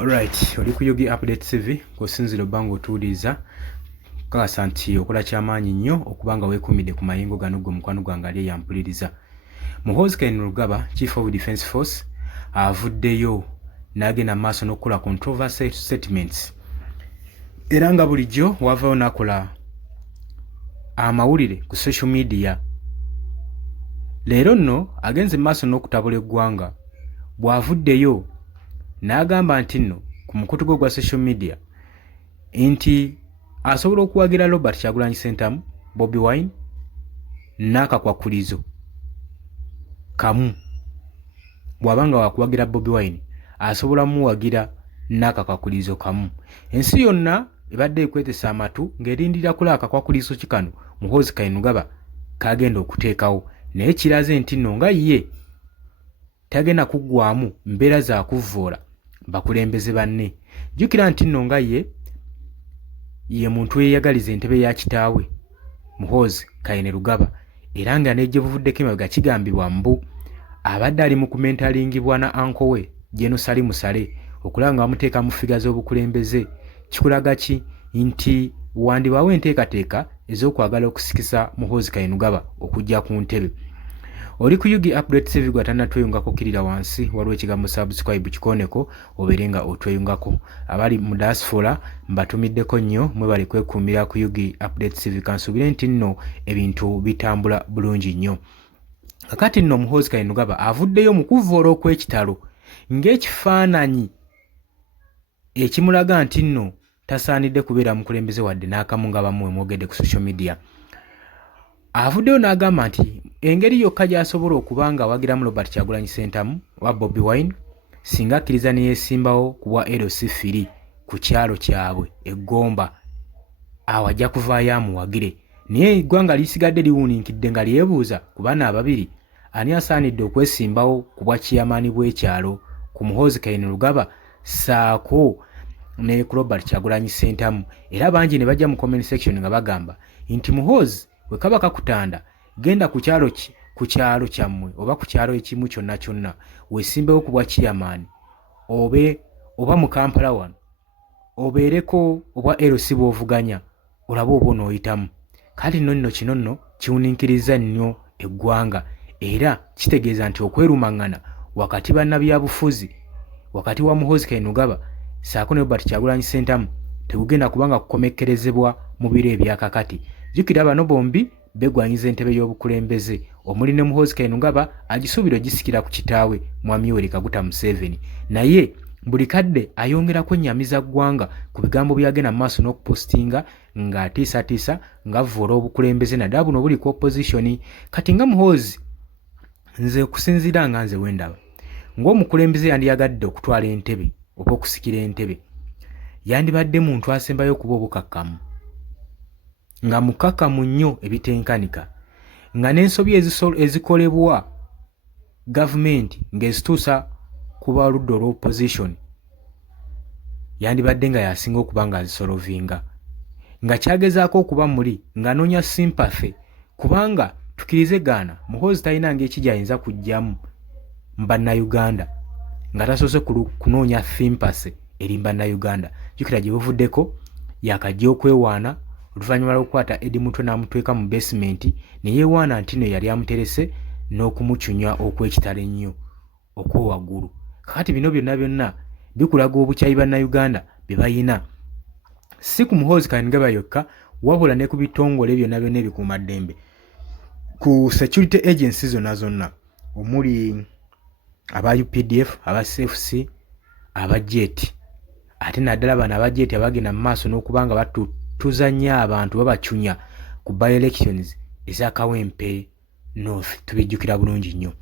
Alright, oli ku Yugi Update TV kusinzira obanga otuwuliriza kakasa nti okola kyamaanyi nnyo okuba nga weekuumidde ku mayengo gano gwe mukwano gwange ali eyampuliriza. Muhoozi Kainerugaba, Chief of Defence Force, avuddeyo n'agenda mu maaso n'okukola controversial statements. Era nga bulijjo wavaayo n'akola amawulire ku social media. Leero nno agenze mu maaso n'okutabula eggwanga. Bw'avuddeyo n'agamba nti nno ku mukutu gwe gwa social media nti asobola okuwagira Robert Kyagulanyi Ssentamu, Bobi Wine n'akakwakulizo kamu. Bw'abanga wakuwagira Bobi Wine asobola muwagira n'akakwakulizo kamu. Ensi yonna ebadde ekwetesa amatu ng'erindira kula akakwakulizo kikano Muhoozi Kainerugaba kagenda okuteekawo, naye kiraze nti nno nga ye tagenda kuggwamu mbeera za kuvvoola bakulembeze banne. Jjukira nti nno nga ye muntu eyeyagaliza entebe ya kitaawe Muhoozi Kainerugaba, era nga n'ejje buvuddeko emabega kigambibwa mbu abadde ali mu kumentalingibwa na anko we Jeno Sali Musale okulaba nga bamuteeka mu ffiga z'obukulembeze. Kikulaga ki? Nti wandibaawo enteekateeka ez'okwagala okusikisa Muhoozi Kainerugaba okujja ku ntebe. Oli ku Yugi Update TV gwa tannatweyungako kirira wansi waliwo ekigambo subscribe kikooneko obeere nga otweyungako. Abali mu diaspora mbatumiddeko nnyo mwebale kwekuumira ku Yugi Update TV, kansuubire nti nno ebintu bitambula bulungi nnyo. Kakati nno Muhoozi Kainerugaba avuddeyo mu kuvvoola okw'ekitalo ng'ekifaananyi ekimulaga nti nno tasaanidde kubeera mukulembeze wadde n'akamu nga bamuwe mwogedde ku social media. Avuddeyo n'agamba nti engeri yokka gy'asobola okuba nga awagiramu Robert Kyagulanyi Ssentamu wa Bobi Wine singa akkiriza ne yeesimbawo ku bwa LC3 ku kyalo kyabwe eGomba, awo ajja kuvaayo amuwagire. Naye eggwanga lisigadde liwuninkidde nga lyebuuza ku baana ababiri ani asaanidde okwesimbawo ku bwa kiyamaani bw'ekyalo, ku Muhoozi Kainerugaba saako ne ku Robert Kyagulanyi Ssentamu. Era bangi ne bajja mu comment section nga bagamba nti Muhoozi bwe kaba kakutanda genda ku kyalo kyammwe oba ku kyalo ekimu kyonna kyonna weesimbewo ku bwa kiyamaani oba mu Kampala wano obeereko obwa LC bw'ovuganya olabe oba onooyitamu. Kati nno kino nno kiwuninkiriza nnyo eggwanga, era kitegeeza nti okwerumaŋŋana wakati bannabyabufuzi wakati wa Muhoozi Kainerugaba saako ne Robert Kyagulanyi Ssentamu tegugenda kubanga kukomekkerezebwa mu biro ebyakakati. Jjukira bano bombi begwanyiza entebe y'obukulembeze, omuli ne Muhoozi Kainerugaba agisuubira gisikira ku kitaawe Mwami Yoweri Kaguta Museveni, naye buli kadde ayongerako ennyamiza ggwanga ku bigambo byagenda mu maaso n'okupostinga ng'atiisatiisa ng'avvoola obukulembeze naddala buno buli ku opposition. Kati nga Muhoozi, nze okusinziira nga nze wendaba ng'omukulembeze yandiyagadde okutwala entebe oba okusikira entebe, yandibadde muntu asembayo okuba obukakkamu, nga mukakkamu nnyo ebitenkanika, nga n'ensobi ezikolebwa gavumenti ng'ezituusa ku baludda olw'opposition yandibadde nga yasinga okuba nga azisolovinga, nga kyagezaako okuba muli ng'anoonya sympathy, kubanga tukirize gaana Muhoozi talina ng'eki gy'ayinza kujjamu mu bannayuganda nga tasoose kunoonya sympathy eri bannayuganda. Jjukira gye buvuddeko yakajja okwewaana oluvannyuma lw'okukwata Eddie Mutwe n'amutweka mu basement ne yeewaana nti no yali amuterese n'okumucunya okw'ekitalo ennyo okw'owaggulu. Kakati bino byonna bikulaga obukyayi bannayuganda bye bayina, si ku Muhoozi Kainerugaba yokka wabula ne ku bitongole byonna ebikuumaddembe, ku security agencies zonna omuli aba UPDF, aba CFC, aba JET, ate naddala bano aba JET abagenda mu maaso n'okuba nga batuzanya abantu babacunya ku by-elections eza Kawempe North, tubijjukira bulungi nnyo.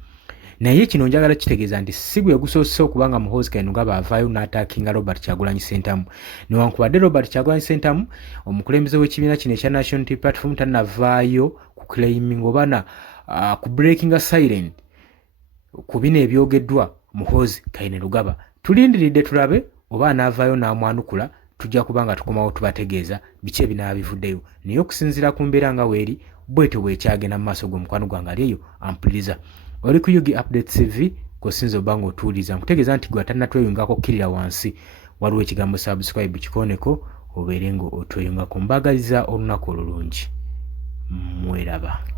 Naye kino njagala kitegeeza nti si gwe gusoose okuba nga Muhoozi Kainerugaba avaayo n'ataakinga Robert Kyagulanyi Ssentamu. Newankubadde Robert Kyagulanyi Ssentamu omukulembeze w'ekibiina kino ekya National Unity Platform tannavaayo ku claiming oba ku breaking silent ku bino ebyogeddwa Muhoozi Kainerugaba. Tulindiridde tulabe oba anaavaayo n'amwanukula, tujja kuba nga tukomawo tubategeeza biki ebinaaba bivuddeyo. Naye okusinziira ku mbeera nga weeri bwetyo bwekyagenda mu maaso g'omukwano gwange ali eyo ampuliriza. Oli ku Yugi Update TV kw'osinza obba ng'otuwuliriza, nkutegeeza nti gwe atannatweyungako kirira wansi waliwo ekigambo subscribe kikooneko obeere nga otweyunga ku mbagaliza olunaku olulungi mweraba.